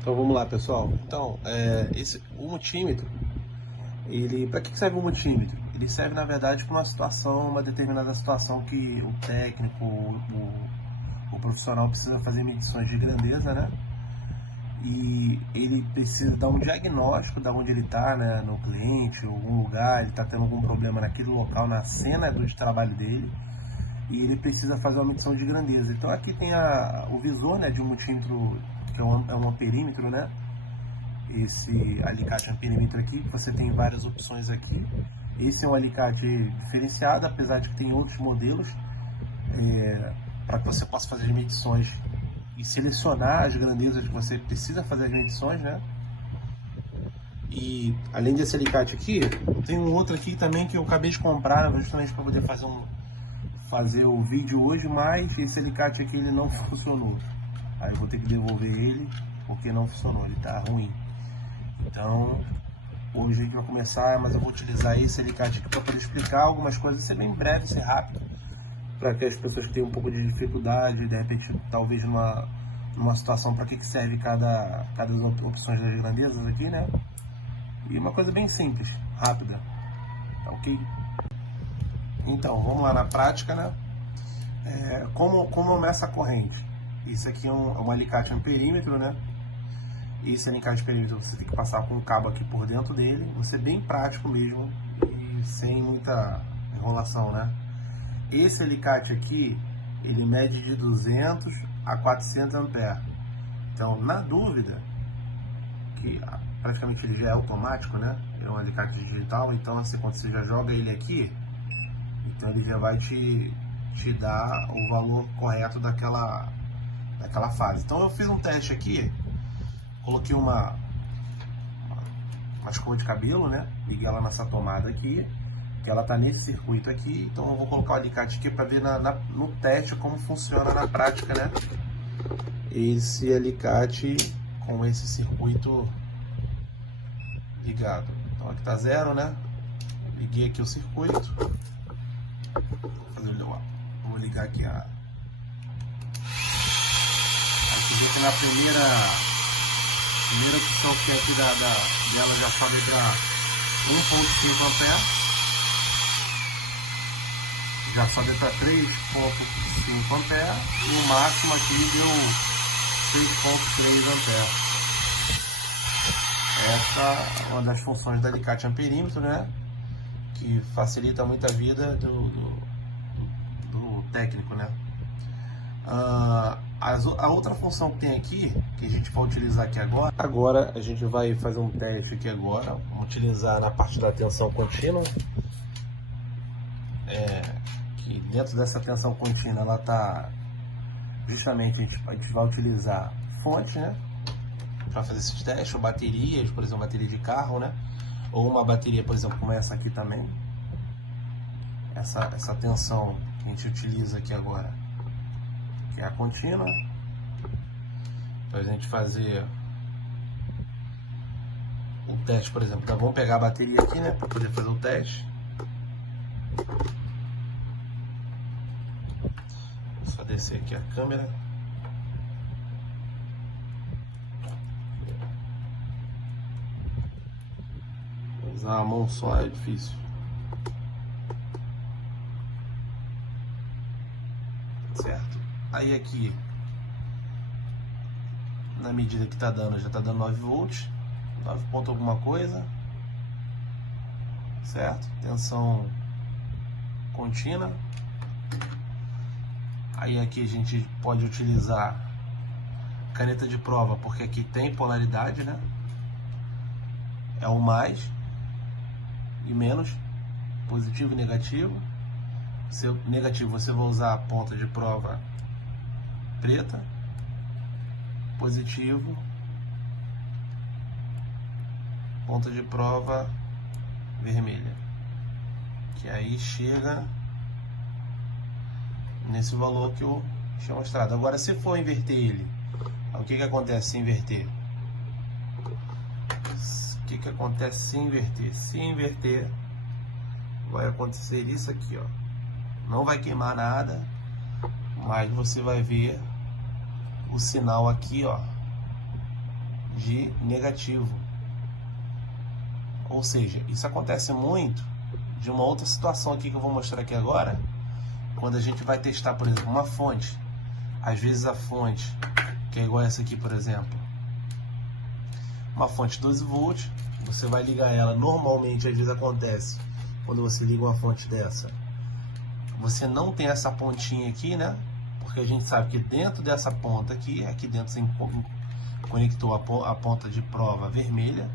Então vamos lá, pessoal. Então, o multímetro, para que serve o multímetro? Ele serve, na verdade, para uma determinada situação que o técnico, o profissional precisa fazer medições de grandeza, né? E ele precisa dar um diagnóstico de onde ele está, né, no cliente, algum lugar, ele está tendo algum problema naquele local, na cena de trabalho dele, e ele precisa fazer uma medição de grandeza. Então aqui tem o visor, né, de um multímetro, que é um amperímetro, né? Esse alicate amperímetro aqui, você tem várias opções aqui. Esse é um alicate diferenciado, apesar de que tem outros modelos, para que você possa fazer as medições e selecionar as grandezas que você precisa fazer as medições, né? E além desse alicate aqui, tem um outro aqui também que eu acabei de comprar, justamente para poder fazer o vídeo hoje, mas esse alicate aqui ele não funcionou. Aí eu vou ter que devolver ele porque não funcionou, ele tá ruim. Então hoje a gente vai começar, mas eu vou utilizar esse alicate aqui para poder explicar algumas coisas, ser bem breve, ser rápido, para que as pessoas que têm um pouco de dificuldade, de repente, talvez numa situação, para que serve cada opções das grandezas aqui, né? E uma coisa bem simples, rápida, ok? Então, vamos lá na prática, né? Como começa a corrente? Isso aqui é um alicate amperímetro, né? Esse alicate amperímetro você tem que passar com um cabo aqui por dentro dele, você é bem prático mesmo e sem muita enrolação, né? Esse alicate aqui, ele mede de 200 a 400 amperes. Então, na dúvida, que praticamente ele já é automático, né? É um alicate digital, então assim, quando você já joga ele aqui, então ele já vai te dar o valor correto daquela fase. Então eu fiz um teste aqui, coloquei uma escova de cabelo, né? Liguei ela nessa tomada aqui, que ela tá nesse circuito aqui, então eu vou colocar o alicate aqui para ver no teste como funciona na prática, né? Esse alicate com esse circuito ligado. Então aqui tá 0, né? Liguei aqui o circuito. Vou ligar aqui aqui na primeira opção que tem aqui dela já sobe para 1.5 amperes. Já sobe para 3.5 amperes e o máximo aqui deu 6.3 amperes. Essa é uma das funções do alicate amperímetro, né? Que facilita muito a vida do técnico, né? A outra função que tem aqui, que a gente vai utilizar aqui agora. Agora a gente vai fazer um teste aqui agora. Vamos utilizar na parte da tensão contínua. Que dentro dessa tensão contínua ela tá justamente, a gente vai utilizar fonte, né, para fazer esses testes, ou baterias, por exemplo, bateria de carro, né, ou uma bateria, por exemplo, como essa aqui também. Essa tensão que a gente utiliza aqui agora, que é a contínua, para a gente fazer o teste, por exemplo. Então vamos pegar a bateria aqui, né, para poder fazer o teste. Só descer aqui a câmera. Usar a mão só é difícil. Certo. Aí aqui, na medida que tá dando, já tá dando 9 volts, 9 ponto alguma coisa, certo? Tensão contínua. Aí aqui a gente pode utilizar caneta de prova, porque aqui tem polaridade, né? É o mais e menos, positivo e negativo. Negativo você vai usar a ponta de prova preta, positivo, ponta de prova vermelha, que aí chega nesse valor que eu tinha mostrado. Agora, se for inverter ele, o que acontece se inverter? O que acontece se inverter? Se inverter, vai acontecer isso aqui, ó. Não vai queimar nada, mais você vai ver o sinal aqui, ó, de negativo. Ou seja, isso acontece muito de uma outra situação aqui que eu vou mostrar aqui agora, quando a gente vai testar, por exemplo, uma fonte. Às vezes a fonte, que é igual essa aqui, por exemplo, uma fonte 12 volts, você vai ligar ela, normalmente às vezes acontece, quando você liga uma fonte dessa, você não tem essa pontinha aqui, né? Porque a gente sabe que dentro dessa ponta aqui dentro você conectou a ponta de prova vermelha,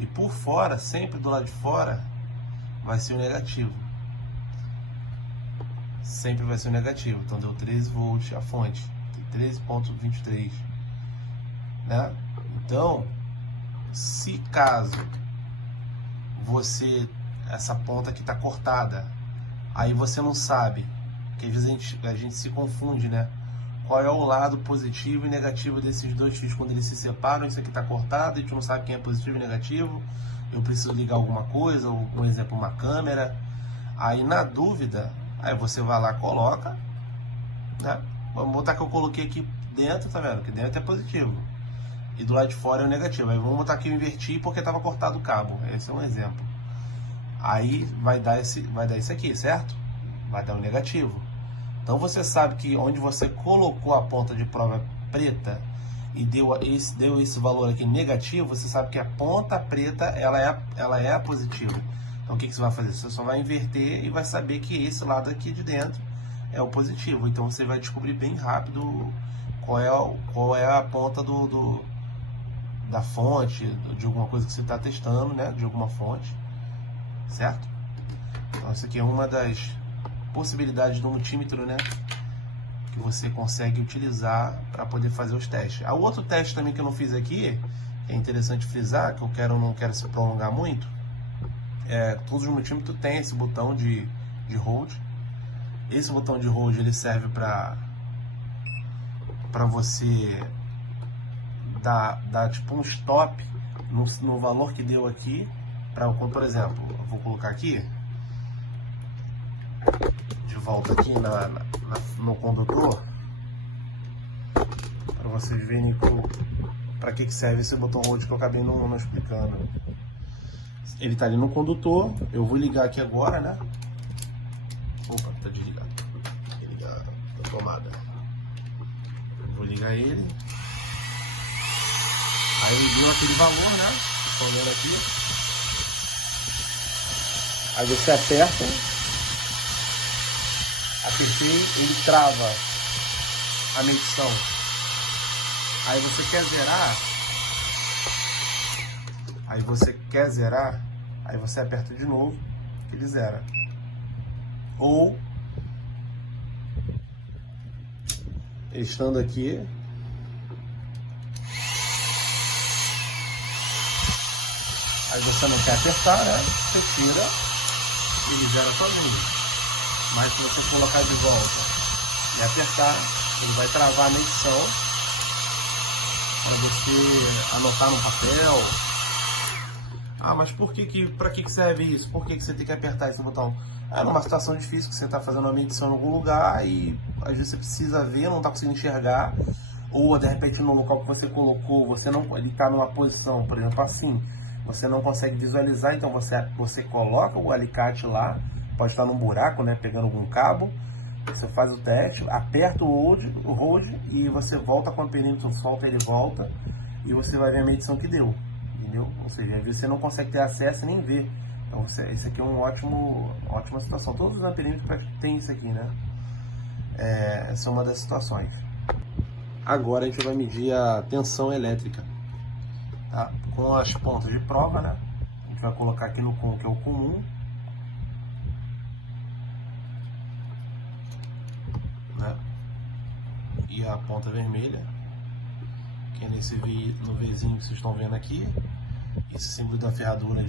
e por fora, sempre do lado de fora, vai ser o negativo. Sempre vai ser o negativo. Então deu 13 volts a fonte, 13.23, né? Então, se caso essa ponta aqui está cortada, aí você não sabe, porque às vezes a gente se confunde, né? Qual é o lado positivo e negativo desses dois fios quando eles se separam? Isso aqui está cortado, a gente não sabe quem é positivo e negativo. Eu preciso ligar alguma coisa, ou por exemplo uma câmera. Aí na dúvida, aí você vai lá, coloca, né? Vamos botar que eu coloquei aqui dentro, tá vendo? Que dentro é positivo e do lado de fora é o negativo. Aí vamos botar que eu inverti porque estava cortado o cabo. Esse é um exemplo. Aí vai dar isso aqui, certo? Vai dar o negativo. Então você sabe que onde você colocou a ponta de prova preta e deu esse valor aqui negativo, você sabe que a ponta preta ela é a positiva. Então o que você vai fazer? Você só vai inverter e vai saber que esse lado aqui de dentro é o positivo. Então você vai descobrir bem rápido qual é a ponta da fonte, de alguma coisa que você está testando, né? De alguma fonte, certo? Então essa aqui é uma das possibilidades do multímetro, né, que você consegue utilizar para poder fazer os testes. O outro teste também que eu não fiz aqui, que é interessante frisar, que eu não quero se prolongar muito, todos os multímetros têm esse botão de hold. Esse botão de hold ele serve para você dar tipo um stop no valor que deu aqui, por exemplo, eu vou colocar aqui de volta aqui no condutor, para vocês verem para que serve esse botão hold que eu acabei não explicando. Ele está ali no condutor, eu vou ligar aqui agora, né? Opa, tá desligado. Ligar a tomada. Eu vou ligar ele. Aí ele deu aquele valor, né? Estão vendo aqui. Aí você aperta. Apertei, ele trava a medição. Aí você quer zerar, aí você aperta de novo, ele zera. Ou, estando aqui, aí você não quer apertar, né? Você tira e ele zera sozinho. Mas se você colocar de volta e apertar, ele vai travar a medição para você anotar no papel. Mas para que serve isso? Por que você tem que apertar esse botão? Numa situação difícil que você está fazendo uma medição em algum lugar e às vezes você precisa ver, não está conseguindo enxergar, ou de repente no local que você colocou, ele está numa posição, por exemplo, assim, você não consegue visualizar, então você coloca o alicate lá. Pode estar num buraco, né, pegando algum cabo. Você faz o teste, aperta o hold e você volta com o perímetro, solta ele volta e você vai ver a medição que deu, entendeu? Ou seja, às vezes você não consegue ter acesso e nem ver. Então esse aqui é ótima situação. Todos os amperímetros tem isso aqui, né? Essa é uma das situações. Agora a gente vai medir a tensão elétrica, tá? Com as pontas de prova, né? A gente vai colocar aqui no que é o comum. E a ponta vermelha, que é no Vzinho que vocês estão vendo aqui, esse símbolo da ferradura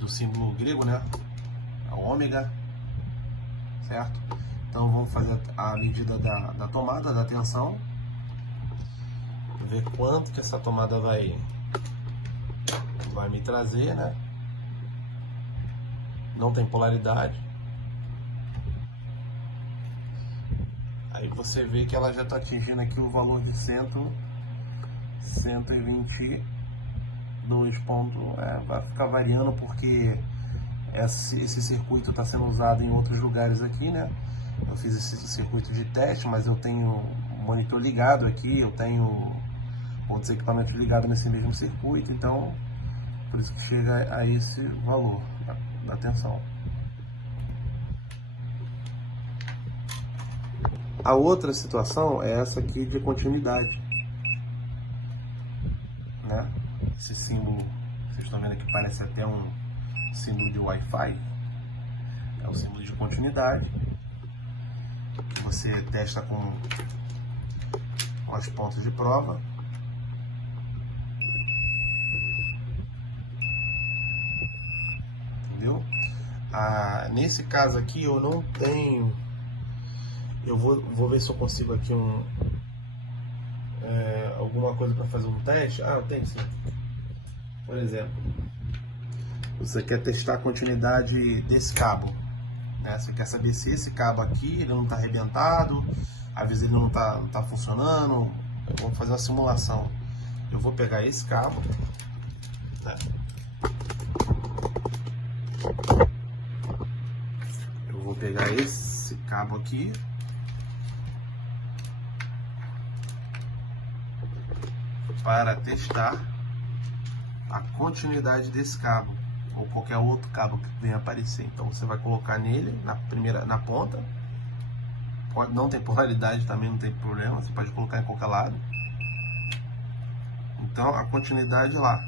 do símbolo grego, né? A ômega, certo? Então vamos fazer a medida da tomada, da tensão, ver quanto que essa tomada vai me trazer, né? Não tem polaridade. Aí você vê que ela já está atingindo aqui o valor de 122 pontos. Vai ficar variando porque esse circuito está sendo usado em outros lugares aqui, né? Eu fiz esse circuito de teste, mas eu tenho um monitor ligado aqui, eu tenho outros equipamentos ligados nesse mesmo circuito, então por isso que chega a esse valor da tensão. A outra situação é essa aqui de continuidade, né? Esse símbolo, vocês estão vendo aqui, parece até um símbolo de Wi-Fi. É o símbolo de continuidade que você testa com os pontos de prova. Entendeu? Nesse caso aqui eu não tenho. Eu vou ver se eu consigo aqui alguma coisa para fazer um teste. Eu tenho sim. Por exemplo, você quer testar a continuidade desse cabo, né? Você quer saber se esse cabo aqui ele não está arrebentado, às vezes ele não tá funcionando. Eu vou fazer uma simulação. Eu vou pegar esse cabo, né? Eu vou pegar esse cabo aqui. Para testar a continuidade desse cabo ou qualquer outro cabo que venha aparecer. Então você vai colocar nele na ponta. Não tem polaridade também, não tem problema, você pode colocar em qualquer lado. Então a continuidade lá.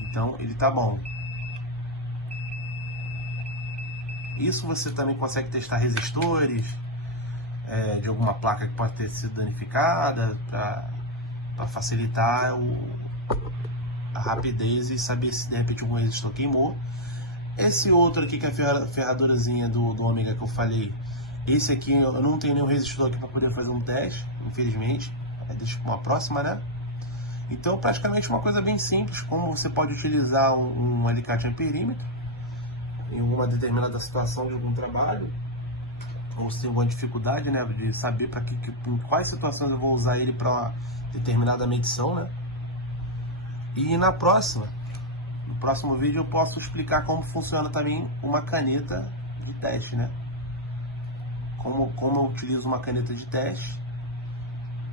Então ele tá bom. Isso você também consegue testar resistores de alguma placa que pode ter sido danificada, para facilitar a rapidez e saber se de repente algum resistor queimou. Esse outro aqui, que é a ferradurazinha do Ômega que eu falei, esse aqui eu não tenho nenhum resistor aqui para poder fazer um teste, infelizmente. Deixa para uma próxima, né? Então praticamente uma coisa bem simples, como você pode utilizar um alicate amperímetro em uma determinada situação de algum trabalho, ou se tem alguma dificuldade, né, de saber em quais situações eu vou usar ele para uma determinada medição, né? E no próximo vídeo eu posso explicar como funciona também uma caneta de teste, né? Como eu utilizo uma caneta de teste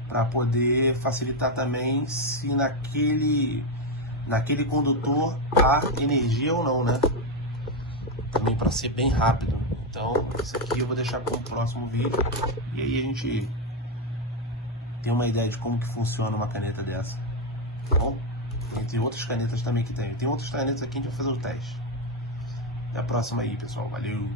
para poder facilitar também se naquele condutor há energia ou não, né? Também para ser bem rápido. Então, isso aqui eu vou deixar para o próximo vídeo. E aí a gente tem uma ideia de como que funciona uma caneta dessa. Tá bom? Entre outras canetas também que tem. Tem outras canetas aqui, a gente vai fazer o teste. Até a próxima aí, pessoal. Valeu!